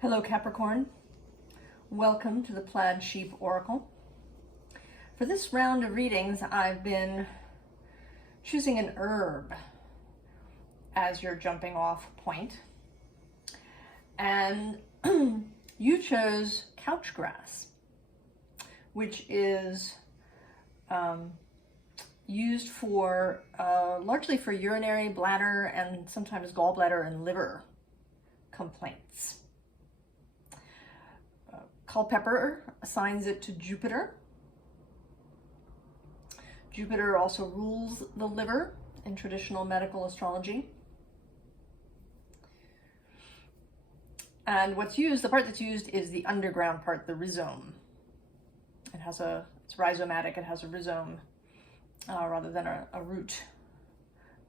Hello Capricorn, welcome to the Plaid Sheep Oracle. For this round of readings, I've been choosing an herb as your jumping off point. And you chose couch grass, which is used for largely for urinary bladder and sometimes gallbladder and liver complaints. Culpeper assigns it to Jupiter. Jupiter also rules the liver in traditional medical astrology. And what's used, the part that's used is the underground part, the rhizome. It's rhizomatic, it has a rhizome rather than a root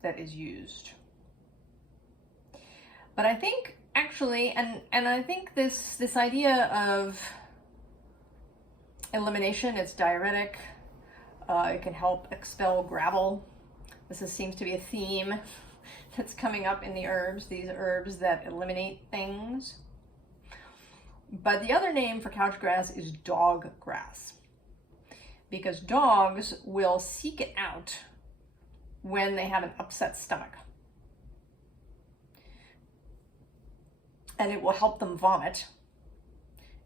that is used. But I think actually, and I think this idea of elimination, it's diuretic, it can help expel gravel. Seems to be a theme that's coming up in the herbs, these herbs that eliminate things. But the other name for couch grass is dog grass, because dogs will seek it out when they have an upset stomach. And it will help them vomit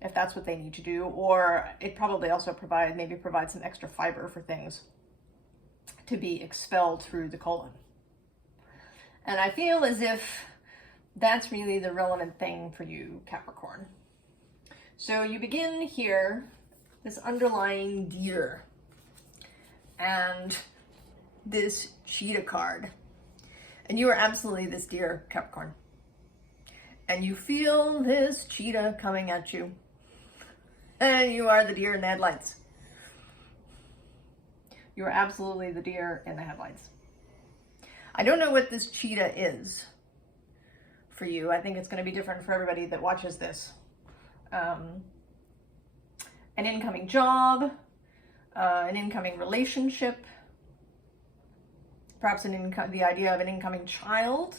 if that's what they need to do, or it probably also provide some extra fiber for things to be expelled through the colon. And I feel as if that's really the relevant thing for you, Capricorn. So you begin here, this underlying deer and this cheetah card. And you are absolutely this deer, Capricorn. And you feel this cheetah coming at you. And you are the deer in the headlights. You are absolutely the deer in the headlights. I don't know what this cheetah is for you. I think it's going to be different for everybody that watches this. An incoming job, an incoming relationship, perhaps the idea of an incoming child.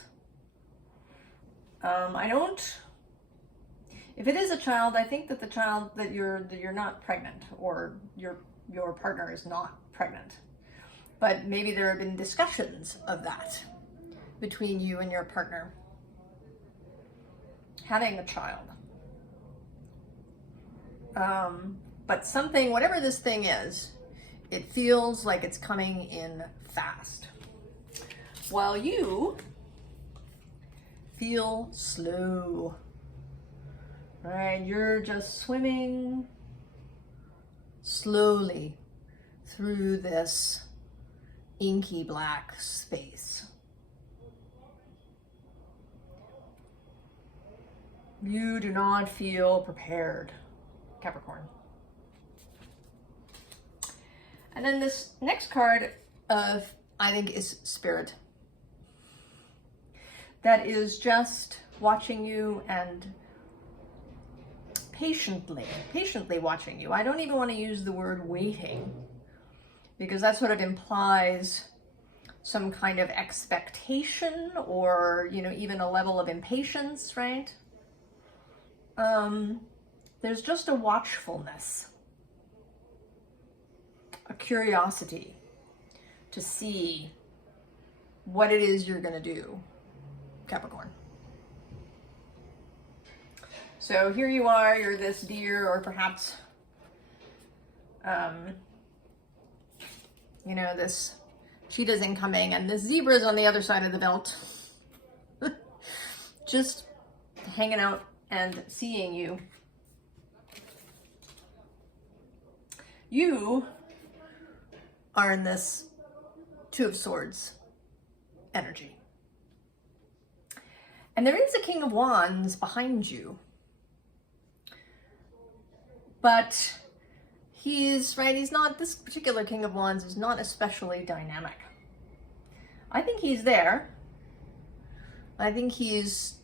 If it is a child, I think that the child that you're not pregnant, or your partner is not pregnant. But maybe there have been discussions of that between you and your partner. Having a child. But something, whatever this thing is, it feels like it's coming in fast. While you feel slow. All right, you're just swimming slowly through this inky black space. You do not feel prepared, Capricorn. And then this next card I think is Spirit. That is just watching you and patiently watching you. I don't even want to use the word waiting, because that sort of implies some kind of expectation, or, even a level of impatience, right? There's just a watchfulness, a curiosity to see what it is you're going to do, Capricorn. So here you are, you're this deer, or perhaps, this cheetah's incoming, and this zebra's on the other side of the belt. Just hanging out and seeing you. You are in this Two of Swords energy. And there is a King of Wands behind you. But he's not, this particular King of Wands is not especially dynamic. I think he's there. I think he's,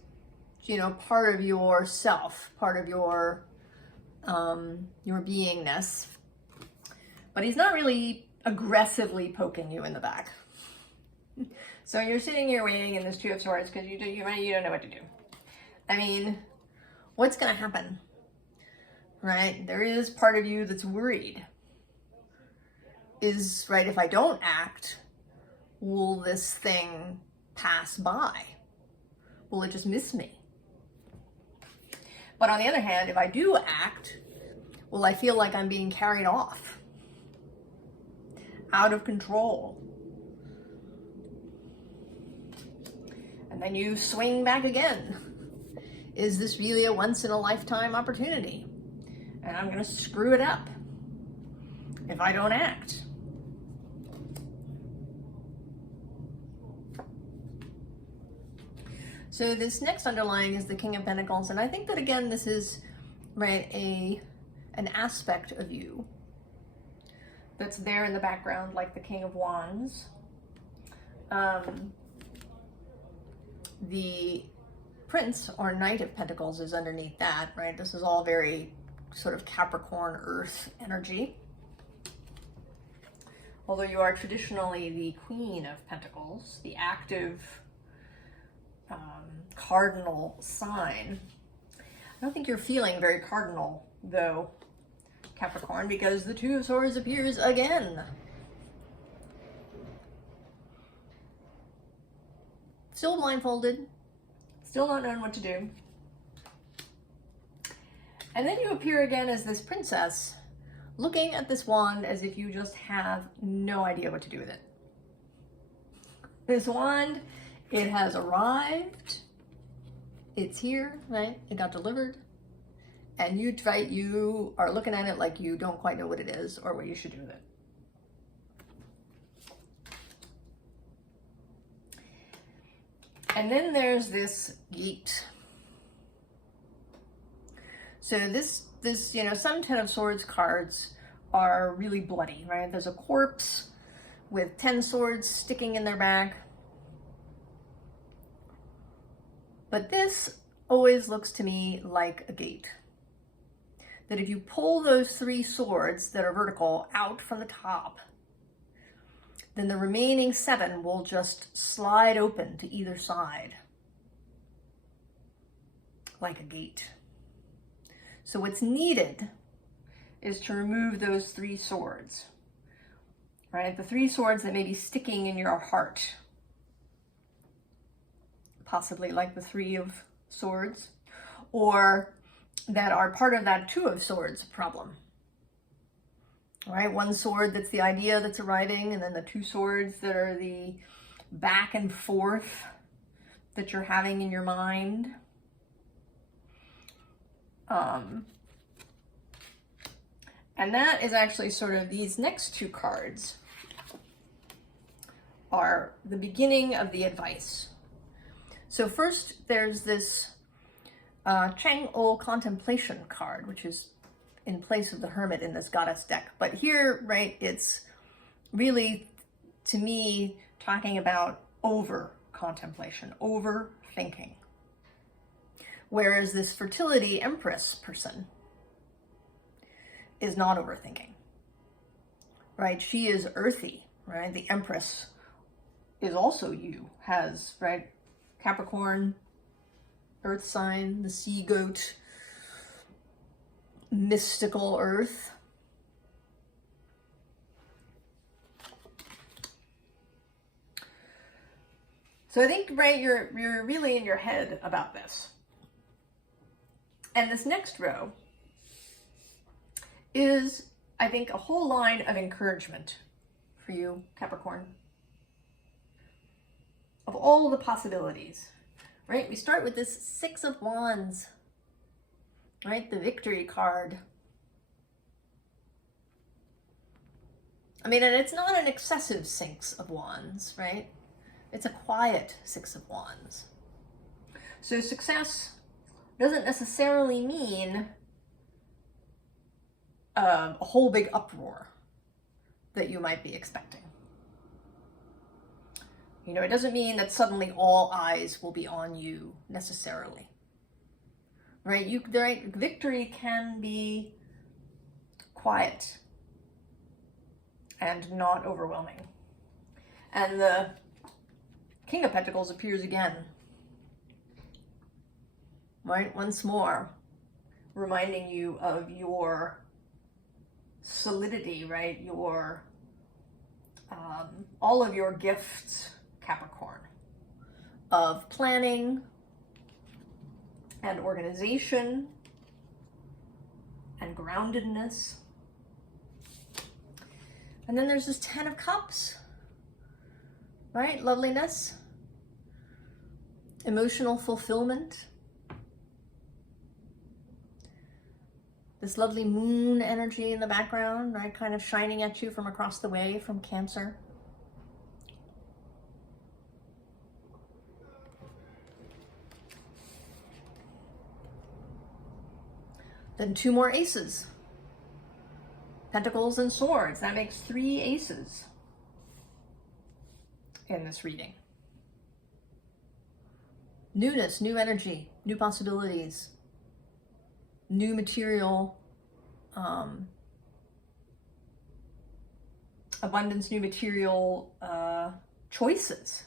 part of yourself, part of your beingness. But he's not really aggressively poking you in the back. So you're sitting here waiting in this Two of Swords because you don't know what to do. I mean, what's going to happen, right? There is part of you that's worried. Right, if I don't act, will this thing pass by? Will it just miss me? But on the other hand, if I do act, will I feel like I'm being carried off, out of control? And then you swing back again. Is this really a once-in-a-lifetime opportunity? And I'm going to screw it up if I don't act. So this next underlying is the King of Pentacles, and I think that again this is, right, an aspect of you that's there in the background, like the King of Wands. The Prince or Knight of Pentacles is underneath that, right? This is all very sort of Capricorn Earth energy. Although you are traditionally the Queen of Pentacles, the active cardinal sign. I don't think you're feeling very cardinal, though, Capricorn, because the Two of Swords appears again. Still blindfolded, still not knowing what to do. And then you appear again as this princess, looking at this wand as if you just have no idea what to do with it. This wand, it has arrived. It's here, right? It got delivered. And you are looking at it like you don't quite know what it is or what you should do with it. And then there's this gate. So this, you know, some Ten of Swords cards are really bloody, right? There's a corpse with 10 swords sticking in their back. But this always looks to me like a gate. That if you pull those 3 swords that are vertical out from the top, then the remaining 7 will just slide open to either side, like a gate. So what's needed is to remove those 3 swords, right? The 3 swords that may be sticking in your heart, possibly like the 3 of Swords, or that are part of that 2 of Swords problem. All right, 1 sword that's the idea that's arriving, and then the 2 swords that are the back and forth that you're having in your mind. And that is actually sort of these next 2 cards are the beginning of the advice. So first there's this Chang'o Contemplation card, which is in place of the Hermit in this Goddess deck. But here, right, it's really, to me, talking about over-contemplation, overthinking. Whereas this Fertility Empress person is not overthinking, right? She is earthy, right? The Empress is also you, has, right, Capricorn, earth sign, the sea goat, mystical earth. So I think, right, you're really in your head about this. And this next row is, I think, a whole line of encouragement for you, Capricorn, of all the possibilities, right? We start with this 6 of Wands, right? The Victory card. I mean, and it's not an excessive 6 of Wands, right? It's a quiet 6 of Wands. So success doesn't necessarily mean a whole big uproar that you might be expecting. You know, it doesn't mean that suddenly all eyes will be on you necessarily, right? Right, victory can be quiet and not overwhelming. And the King of Pentacles appears again, right? Once more, reminding you of your solidity, right? Your all of your gifts, Capricorn, of planning and organization and groundedness. And then there's this 10 of Cups, right? Loveliness, emotional fulfillment, this lovely moon energy in the background, right? Kind of shining at you from across the way from Cancer. Then 2 more aces. Pentacles and Swords. That makes 3 aces in this reading. Newness, new energy, new possibilities, new material, abundance, new material choices.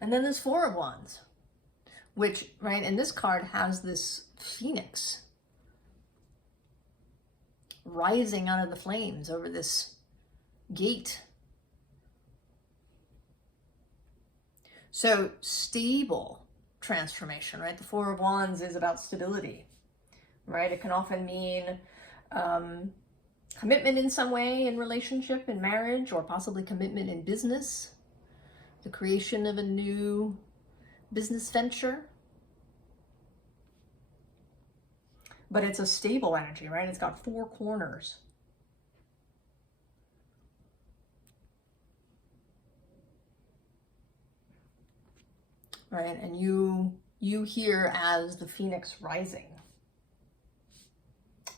And then there's 4 of Wands, which, right, and this card has this phoenix rising out of the flames over this gate. So stable transformation, right? The 4 of Wands is about stability, right? It can often mean commitment in some way in relationship, in marriage, or possibly commitment in business, the creation of a new business venture. But it's a stable energy, right? It's got 4 corners. Right, and you here as the phoenix rising,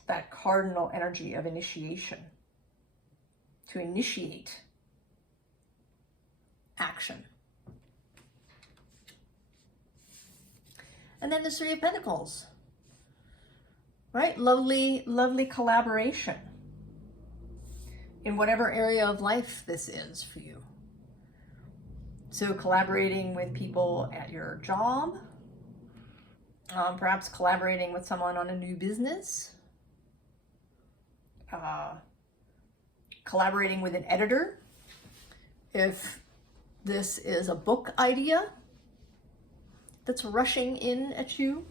that cardinal energy of initiation, to initiate action. And then the 3 of Pentacles, right? Lovely, lovely collaboration in whatever area of life this is for you. So collaborating with people at your job, perhaps collaborating with someone on a new business, collaborating with an editor, if this is a book idea that's rushing in at you.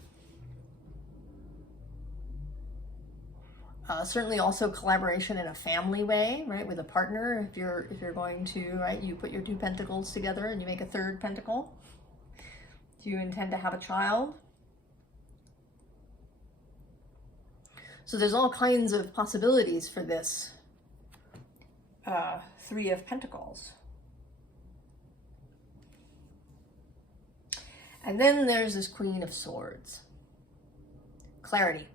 Certainly also collaboration in a family way, right, with a partner. If you're going to, right, you put your 2 pentacles together and you make a 3rd pentacle. Do you intend to have a child? So there's all kinds of possibilities for this 3 of Pentacles. And then there's this Queen of Swords. Clarity.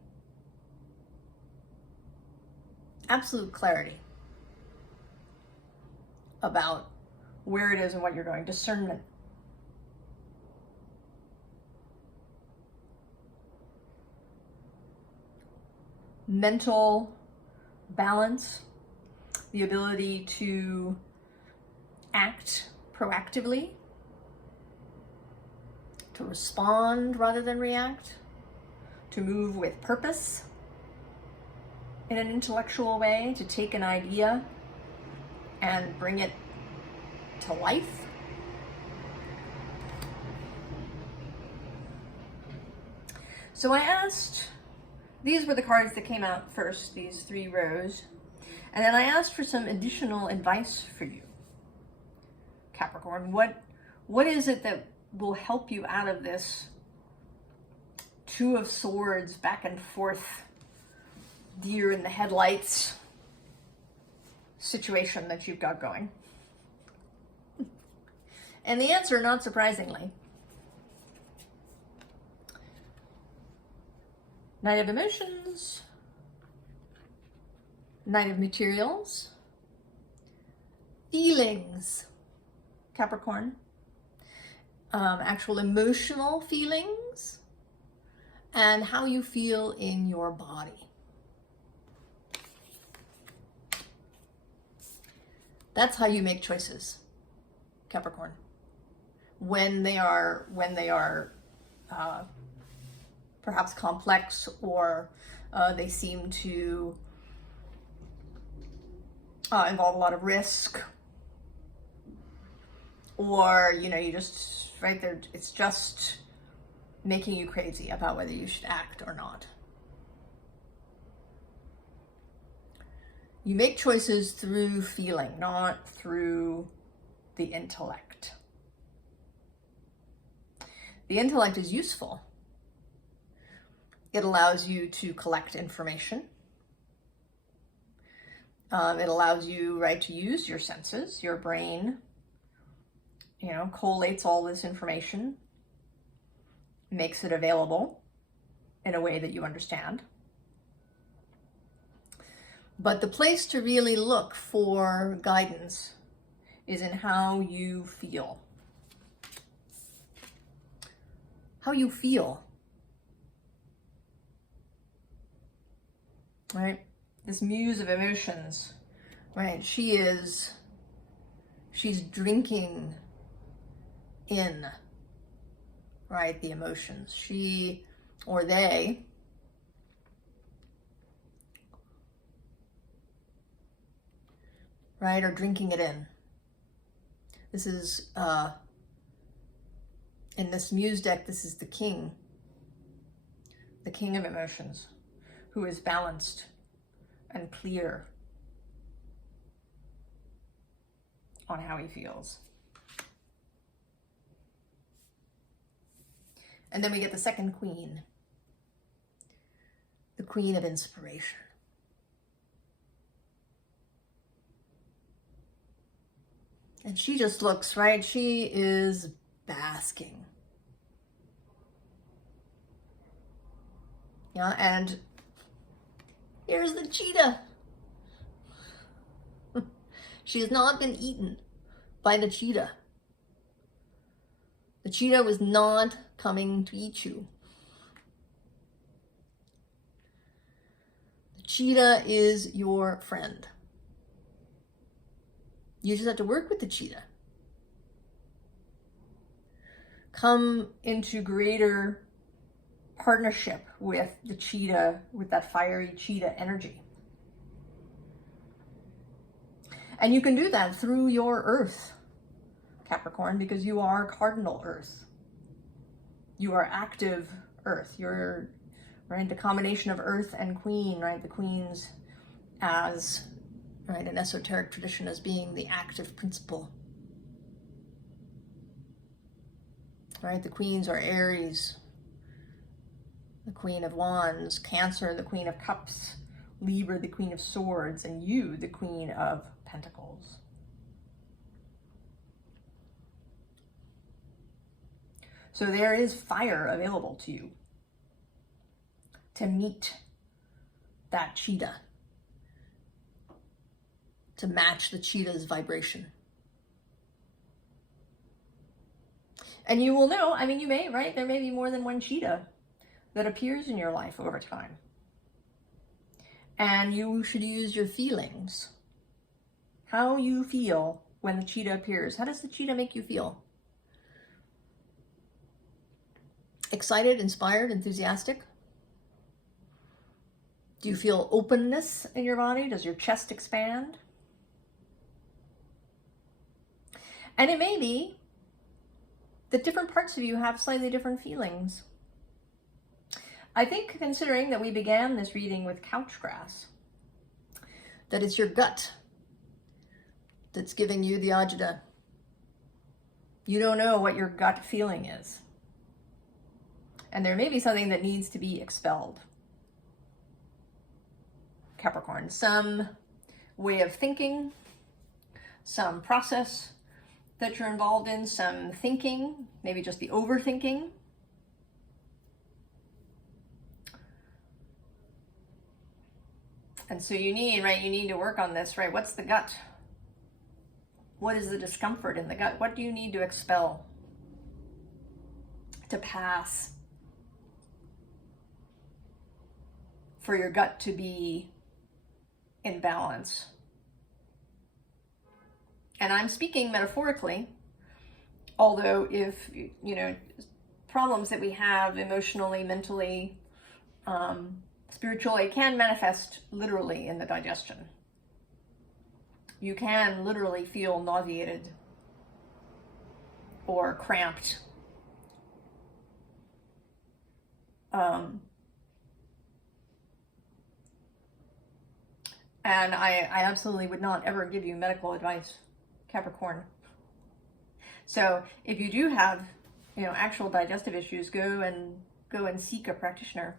Absolute clarity about where it is and what you're going. Discernment. Mental balance. The ability to act proactively. To respond rather than react. To move with purpose. In an intellectual way, to take an idea and bring it to life. So I asked, these were the cards that came out first, these 3 rows, and then I asked for some additional advice for you, Capricorn. What is it that will help you out of this 2 of Swords back and forth, deer in the headlights situation that you've got going? And the answer, not surprisingly, Knight of Emotions, Knight of Materials, feelings, Capricorn, actual emotional feelings, and how you feel in your body. That's how you make choices, Capricorn. when they are perhaps complex, or they seem to involve a lot of risk, or you just right there, it's just making you crazy about whether you should act or not. You make choices through feeling, not through the intellect. The intellect is useful. It allows you to collect information. It allows you, right, to use your senses. Your brain, collates all this information, makes it available in a way that you understand. But the place to really look for guidance is in how you feel. How you feel. Right? This muse of emotions, right? She's drinking in, right, the emotions. She or they right, are drinking it in. This is, in this Muse deck, this is the king of emotions, who is balanced and clear on how he feels. And then we get the second queen, the queen of inspiration. And she just looks, right? She is basking. Yeah, and here's the cheetah. She has not been eaten by the cheetah. The cheetah was not coming to eat you. The cheetah is your friend. You just have to work with the cheetah. Come into greater partnership with the cheetah, with that fiery cheetah energy. And you can do that through your earth, Capricorn, because you are cardinal earth. You are active earth. You're, right, the combination of earth and queen, right? The queens as, right, an esoteric tradition as being the active principle. Right, the queens are Aries, the Queen of Wands, Cancer, the Queen of Cups, Libra, the Queen of Swords, and you, the Queen of Pentacles. So there is fire available to you to meet that cheetah, to match the cheetah's vibration. And you will know, I mean, you may, right? There may be more than one cheetah that appears in your life over time. And you should use your feelings. How you feel when the cheetah appears. How does the cheetah make you feel? Excited, inspired, enthusiastic? Do you feel openness in your body? Does your chest expand? And it may be that different parts of you have slightly different feelings. I think, considering that we began this reading with couch grass, that it's your gut that's giving you the agita. You don't know what your gut feeling is. And there may be something that needs to be expelled. Capricorn, some way of thinking, some process that you're involved in, some thinking, maybe just the overthinking. And so you need, right, you need to work on this, right? What's the gut? What is the discomfort in the gut? What do you need to expel, to pass, for your gut to be in balance? And I'm speaking metaphorically, Although if, you know, problems that we have emotionally, mentally, spiritually can manifest literally in the digestion. You can literally feel nauseated or cramped. And I absolutely would not ever give you medical advice, Capricorn. So if you do have, you know, actual digestive issues, go and seek a practitioner.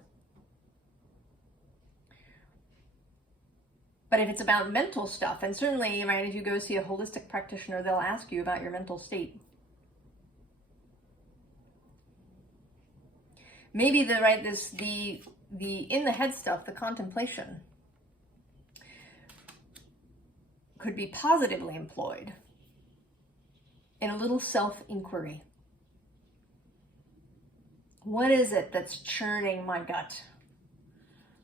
But if it's about mental stuff, and certainly, right, if you go see a holistic practitioner, they'll ask you about your mental state. Maybe the in the head stuff, the contemplation, could be positively employed in a little self-inquiry. What is it that's churning my gut?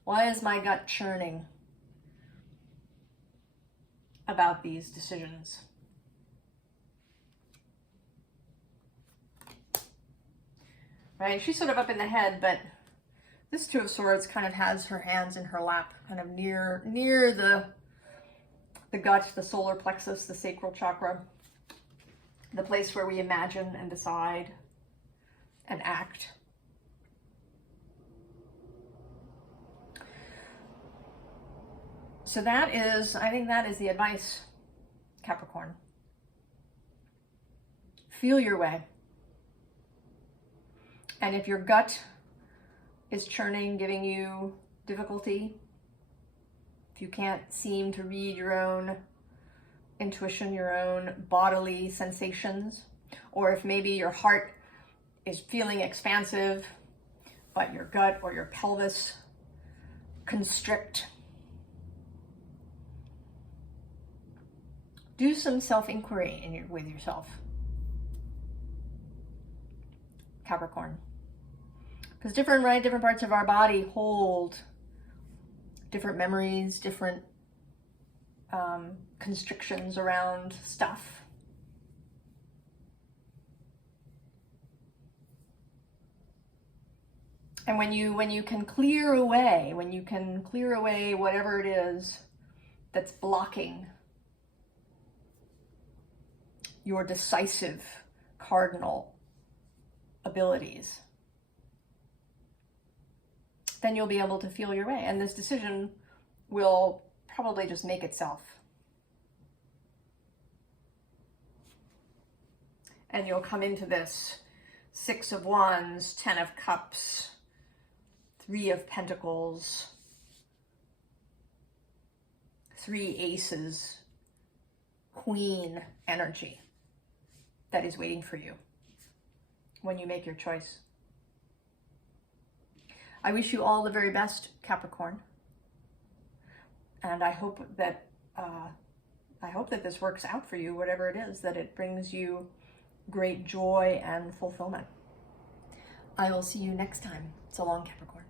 Why is my gut churning about these decisions? Right? She's sort of up in the head, but this Two of Swords kind of has her hands in her lap, kind of near the gut, the solar plexus, the sacral chakra, the place where we imagine and decide and act. So that is, I think that is the advice, Capricorn. Feel your way. And if your gut is churning, giving you difficulty, if you can't seem to read your own intuition, your own bodily sensations, or if maybe your heart is feeling expansive, but your gut or your pelvis constrict, do some self-inquiry with yourself, Capricorn. Because different parts of our body hold different memories, different constrictions around stuff. And when you can clear away, whatever it is that's blocking your decisive cardinal abilities, then you'll be able to feel your way. And this decision will probably just make itself. And you'll come into this 6 of Wands, 10 of Cups, 3 of Pentacles, 3 Aces, Queen energy that is waiting for you when you make your choice. I wish you all the very best, Capricorn. And I hope that this works out for you, whatever it is, that it brings you great joy and fulfillment. I will see you next time. So long, Capricorn.